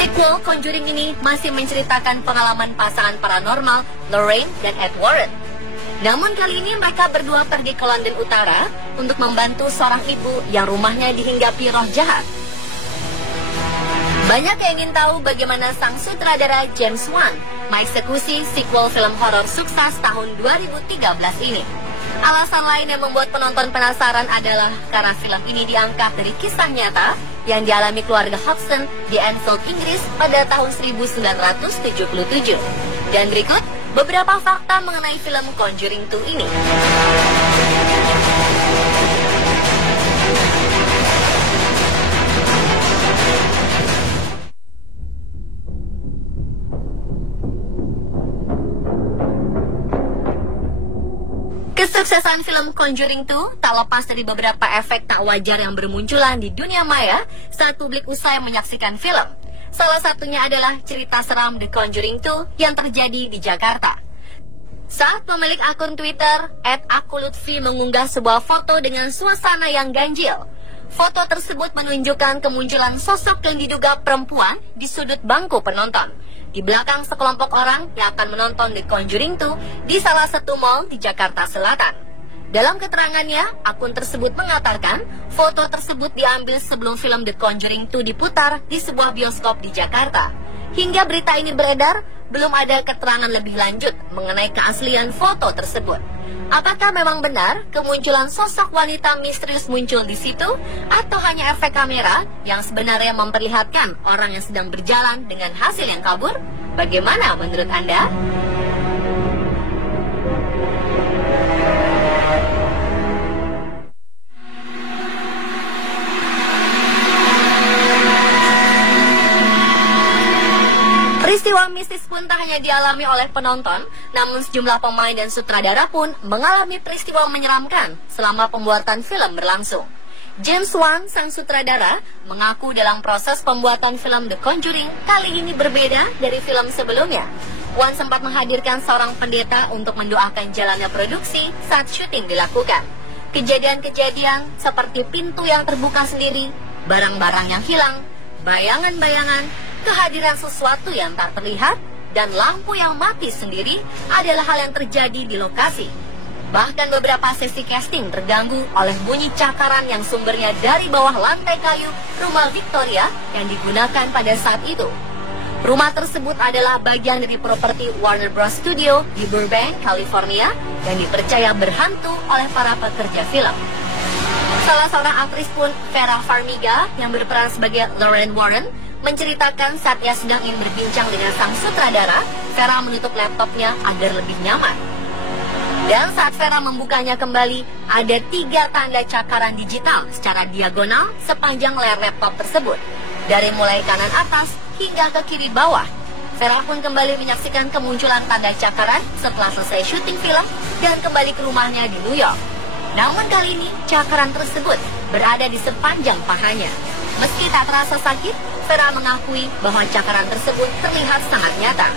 Sequel Conjuring ini masih menceritakan pengalaman pasangan paranormal Lorraine dan Ed Warren. Namun kali ini mereka berdua pergi ke London Utara untuk membantu seorang ibu yang rumahnya dihinggapi roh jahat. Banyak yang ingin tahu bagaimana sang sutradara James Wan mengeksekusi sequel film horor sukses tahun 2013 ini. Alasan lain yang membuat penonton penasaran adalah karena film ini diangkat dari kisah nyata yang dialami keluarga Hodgson di Enfield, Inggris pada tahun 1977. Dan berikut beberapa fakta mengenai film Conjuring 2 ini. Kesuksesan film Conjuring 2 tak lepas dari beberapa efek tak wajar yang bermunculan di dunia maya saat publik usai menyaksikan film. Salah satunya adalah cerita seram The Conjuring 2 yang terjadi di Jakarta. Saat pemilik akun Twitter @akulutfi mengunggah sebuah foto dengan suasana yang ganjil. Foto tersebut menunjukkan kemunculan sosok yang diduga perempuan di sudut bangku penonton, di belakang sekelompok orang yang akan menonton The Conjuring 2 di salah satu mall di Jakarta Selatan. Dalam keterangannya, akun tersebut mengatakan foto tersebut diambil sebelum film The Conjuring 2 diputar di sebuah bioskop di Jakarta. Hingga berita ini beredar, belum ada keterangan lebih lanjut mengenai keaslian foto tersebut. Apakah memang benar kemunculan sosok wanita misterius muncul di situ, atau hanya efek kamera yang sebenarnya memperlihatkan orang yang sedang berjalan dengan hasil yang kabur? Bagaimana menurut Anda? Peristiwa mistis pun tak hanya dialami oleh penonton, namun sejumlah pemain dan sutradara pun mengalami peristiwa menyeramkan selama pembuatan film berlangsung. James Wan, sang sutradara, mengaku dalam proses pembuatan film The Conjuring kali ini berbeda dari film sebelumnya. Wan sempat menghadirkan seorang pendeta untuk mendoakan jalannya produksi saat syuting dilakukan. Kejadian-kejadian seperti pintu yang terbuka sendiri, barang-barang yang hilang, bayangan-bayangan, kehadiran sesuatu yang tak terlihat, dan lampu yang mati sendiri adalah hal yang terjadi di lokasi. Bahkan beberapa sesi casting terganggu oleh bunyi cakaran yang sumbernya dari bawah lantai kayu rumah Victoria yang digunakan pada saat itu. Rumah tersebut adalah bagian dari properti Warner Bros. Studio di Burbank, California, yang dipercaya berhantu oleh para pekerja film. Salah seorang aktris pun, Vera Farmiga, yang berperan sebagai Lorraine Warren, menceritakan saat ia sedang ingin berbincang dengan sang sutradara, Vera menutup laptopnya agar lebih nyaman. Dan saat Vera membukanya kembali, ada 3 tanda cakaran digital secara diagonal sepanjang layar laptop tersebut, dari mulai kanan atas hingga ke kiri bawah. Vera pun kembali menyaksikan kemunculan tanda cakaran setelah selesai syuting film dan kembali ke rumahnya di New York. Namun kali ini, cakaran tersebut berada di sepanjang pahanya. Meski tak terasa sakit, Vera mengakui bahwa cakaran tersebut terlihat sangat nyata.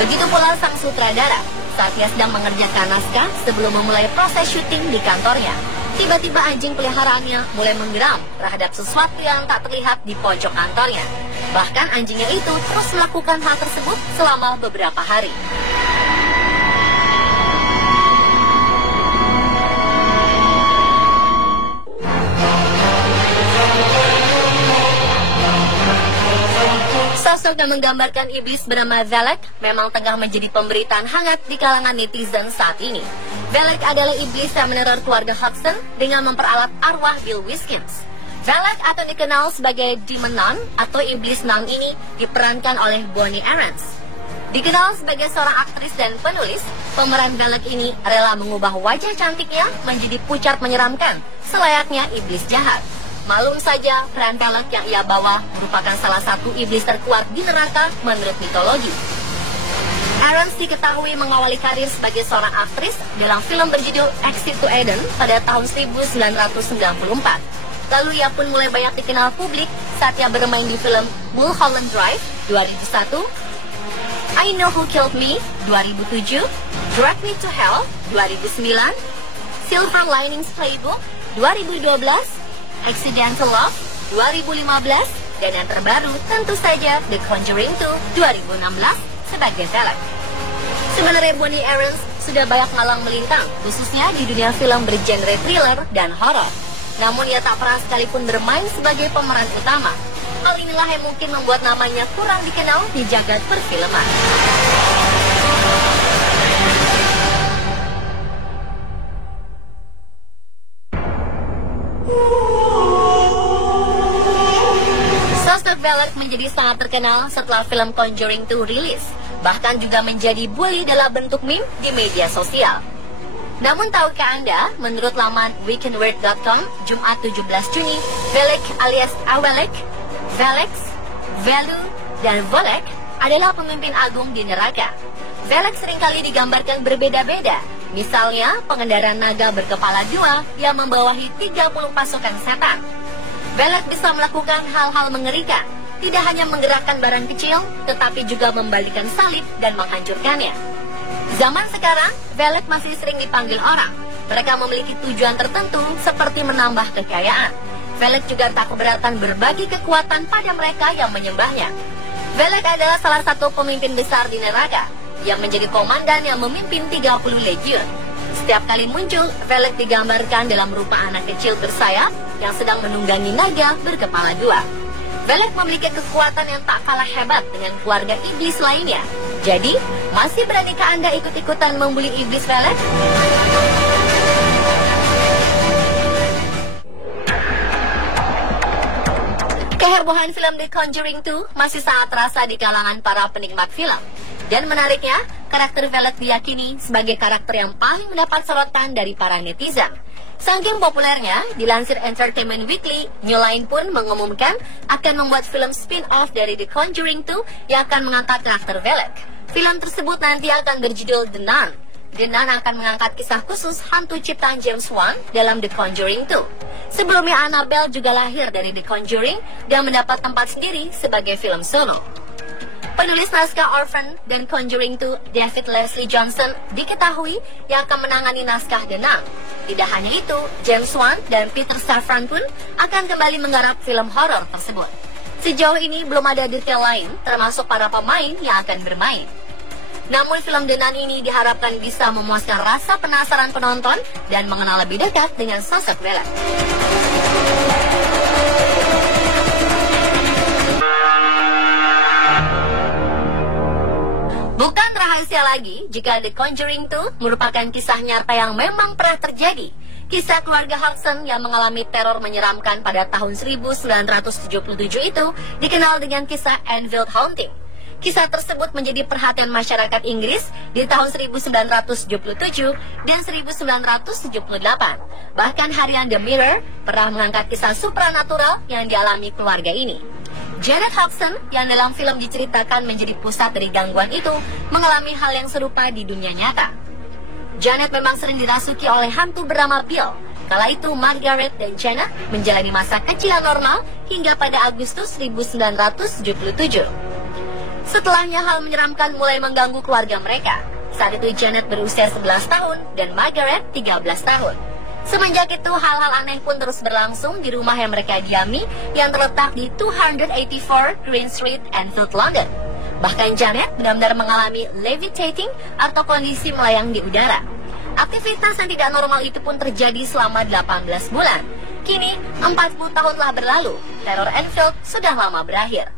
Begitu pula sang sutradara, saat ia sedang mengerjakan naskah sebelum memulai proses syuting di kantornya. Tiba-tiba anjing peliharaannya mulai menggeram terhadap sesuatu yang tak terlihat di pojok kantornya. Bahkan anjingnya itu terus melakukan hal tersebut selama beberapa hari. Sosok yang menggambarkan iblis bernama Valak memang tengah menjadi pemberitaan hangat di kalangan netizen saat ini. Valak adalah iblis yang meneror keluarga Hodgson dengan memperalat arwah Bill Wilkins. Valak atau dikenal sebagai Demon Nun atau iblis nun ini diperankan oleh Bonnie Aarons. Dikenal sebagai seorang aktris dan penulis, pemeran Valak ini rela mengubah wajah cantiknya menjadi pucat menyeramkan, selayaknya iblis jahat. Malum saja, peran Valak yang ia bawa merupakan salah satu iblis terkuat di neraka menurut mitologi. Aarons diketahui mengawali karir sebagai seorang aktris dalam film berjudul Exit to Eden pada tahun 1994. Lalu ia pun mulai banyak dikenal publik saat ia bermain di film Mulholland Drive 2001, I Know Who Killed Me 2007, Drag Me to Hell 2009, Silver Linings Playbook 2012, Accidental Love 2015, Dan yang terbaru tentu saja The Conjuring 2 2016 sebagai Velek. Sebenarnya Bonnie Aarons sudah banyak malang melintang, khususnya di dunia film bergenre thriller dan horor. Namun ia tak pernah sekalipun bermain sebagai pemeran utama. Hal inilah yang mungkin membuat namanya kurang dikenal di jagat perfilman. Sosok Velek menjadi sangat terkenal setelah film Conjuring 2 rilis, bahkan juga menjadi bully dalam bentuk meme di media sosial. Namun tahukah Anda, menurut laman weekendword.com, Jumat 17 Juni, Velek alias Awelek, Velex, Velu, dan Volek adalah pemimpin agung di neraka. Velek seringkali digambarkan berbeda-beda. Misalnya, pengendara naga berkepala dua yang membawahi 30 pasukan setan. Velek bisa melakukan hal-hal mengerikan, tidak hanya menggerakkan barang kecil, tetapi juga membalikan salib dan menghancurkannya. Zaman sekarang, Velek masih sering dipanggil orang. Mereka memiliki tujuan tertentu, seperti menambah kekayaan. Velek juga tak keberatan berbagi kekuatan pada mereka yang menyembahnya. Velek adalah salah satu pemimpin besar di neraka, yang menjadi komandan yang memimpin 30 legiun. Setiap kali muncul, Velek digambarkan dalam rupa anak kecil bersayap yang sedang menunggangi naga berkepala dua. Velek memiliki kekuatan yang tak kalah hebat dengan keluarga iblis lainnya. Jadi, masih beranikah Anda ikut-ikutan membuli iblis Velek? Kehebohan film The Conjuring 2 masih sangat terasa di kalangan para penikmat film. Dan menariknya, karakter Velek diyakini sebagai karakter yang paling mendapat sorotan dari para netizen. Saking populernya, dilansir Entertainment Weekly, New Line pun mengumumkan akan membuat film spin-off dari The Conjuring 2 yang akan mengangkat karakter Velek. Film tersebut nanti akan berjudul The Nun. The Nun akan mengangkat kisah khusus hantu ciptaan James Wan dalam The Conjuring 2. Sebelumnya Annabelle juga lahir dari The Conjuring dan mendapat tempat sendiri sebagai film solo. Penulis naskah Orphan dan Conjuring 2, David Leslie Johnson, diketahui yang akan menangani naskah The Nun. Tidak hanya itu, James Wan dan Peter Safran pun akan kembali menggarap film horor tersebut. Sejauh ini belum ada detail lain, termasuk para pemain yang akan bermain. Namun film The Nun ini diharapkan bisa memuaskan rasa penasaran penonton dan mengenal lebih dekat dengan sosok Velek. Bukan rahasia lagi jika The Conjuring 2 merupakan kisah nyata yang memang pernah terjadi. Kisah keluarga Hodgson yang mengalami teror menyeramkan pada tahun 1977 itu dikenal dengan kisah Enfield Haunting. Kisah tersebut menjadi perhatian masyarakat Inggris di tahun 1977 dan 1978. Bahkan harian The Mirror pernah mengangkat kisah supranatural yang dialami keluarga ini. Janet Hodgson yang dalam film diceritakan menjadi pusat dari gangguan itu mengalami hal yang serupa di dunia nyata. Janet memang sering dirasuki oleh hantu bernama Bill. Kala itu Margaret dan Janet menjalani masa kecil yang normal hingga pada Agustus 1977. Setelahnya hal menyeramkan mulai mengganggu keluarga mereka. Saat itu Janet berusia 11 tahun dan Margaret 13 tahun. Semenjak itu hal-hal aneh pun terus berlangsung di rumah yang mereka diami yang terletak di 284 Green Street, Enfield, London. Bahkan Janet benar-benar mengalami levitating atau kondisi melayang di udara. Aktivitas yang tidak normal itu pun terjadi selama 18 bulan. Kini 40 tahun telah berlalu, teror Enfield sudah lama berakhir.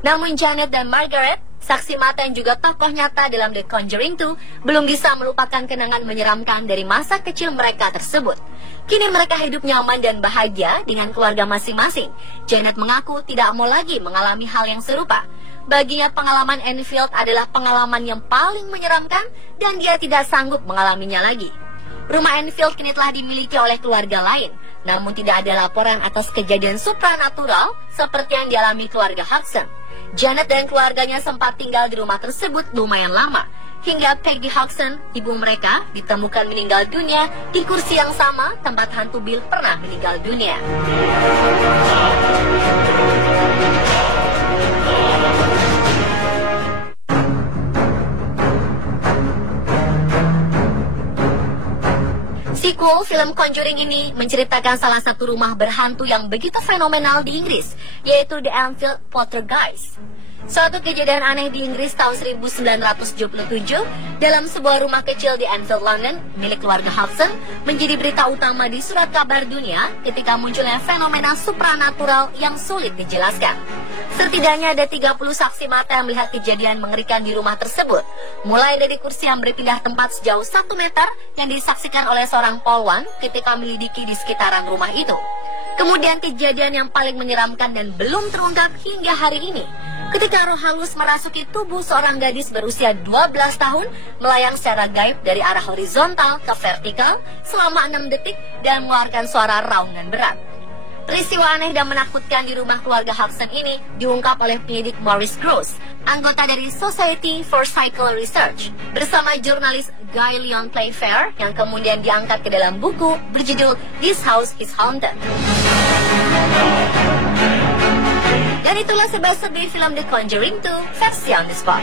Namun Janet dan Margaret, saksi mata yang juga tokoh nyata dalam The Conjuring 2, belum bisa melupakan kenangan menyeramkan dari masa kecil mereka tersebut. Kini mereka hidup nyaman dan bahagia dengan keluarga masing-masing. Janet mengaku tidak mau lagi mengalami hal yang serupa. Baginya pengalaman Enfield adalah pengalaman yang paling menyeramkan dan dia tidak sanggup mengalaminya lagi. Rumah Enfield kini telah dimiliki oleh keluarga lain, namun tidak ada laporan atas kejadian supranatural seperti yang dialami keluarga Hodgson. Janet dan keluarganya sempat tinggal di rumah tersebut lumayan lama, hingga Peggy Hodgson, ibu mereka, ditemukan meninggal dunia di kursi yang sama tempat hantu Bill pernah meninggal dunia. Sequel film Conjuring ini menceritakan salah satu rumah berhantu yang begitu fenomenal di Inggris, yaitu The Enfield Poltergeist. Suatu kejadian aneh di Inggris tahun 1977 dalam sebuah rumah kecil di Enfield, London, milik keluarga Hudson, menjadi berita utama di surat kabar dunia ketika munculnya fenomena supranatural yang sulit dijelaskan. Setidaknya ada 30 saksi mata yang melihat kejadian mengerikan di rumah tersebut, mulai dari kursi yang berpindah tempat sejauh 1 meter yang disaksikan oleh seorang polwan ketika melidiki di sekitaran rumah itu. Kemudian kejadian yang paling menyeramkan dan belum terungkap hingga hari ini, ketika roh halus merasuki tubuh seorang gadis berusia 12 tahun melayang secara gaib dari arah horizontal ke vertikal selama 6 detik dan mengeluarkan suara raungan berat. Peristiwa aneh dan menakutkan di rumah keluarga Hudson ini diungkap oleh penyidik Maurice Gross, anggota dari Society for Psychical Research, bersama jurnalis Guy Lyon Playfair yang kemudian diangkat ke dalam buku berjudul This House is Haunted. Dan itulah sebab-sebab film The Conjuring 2 versi on the spot.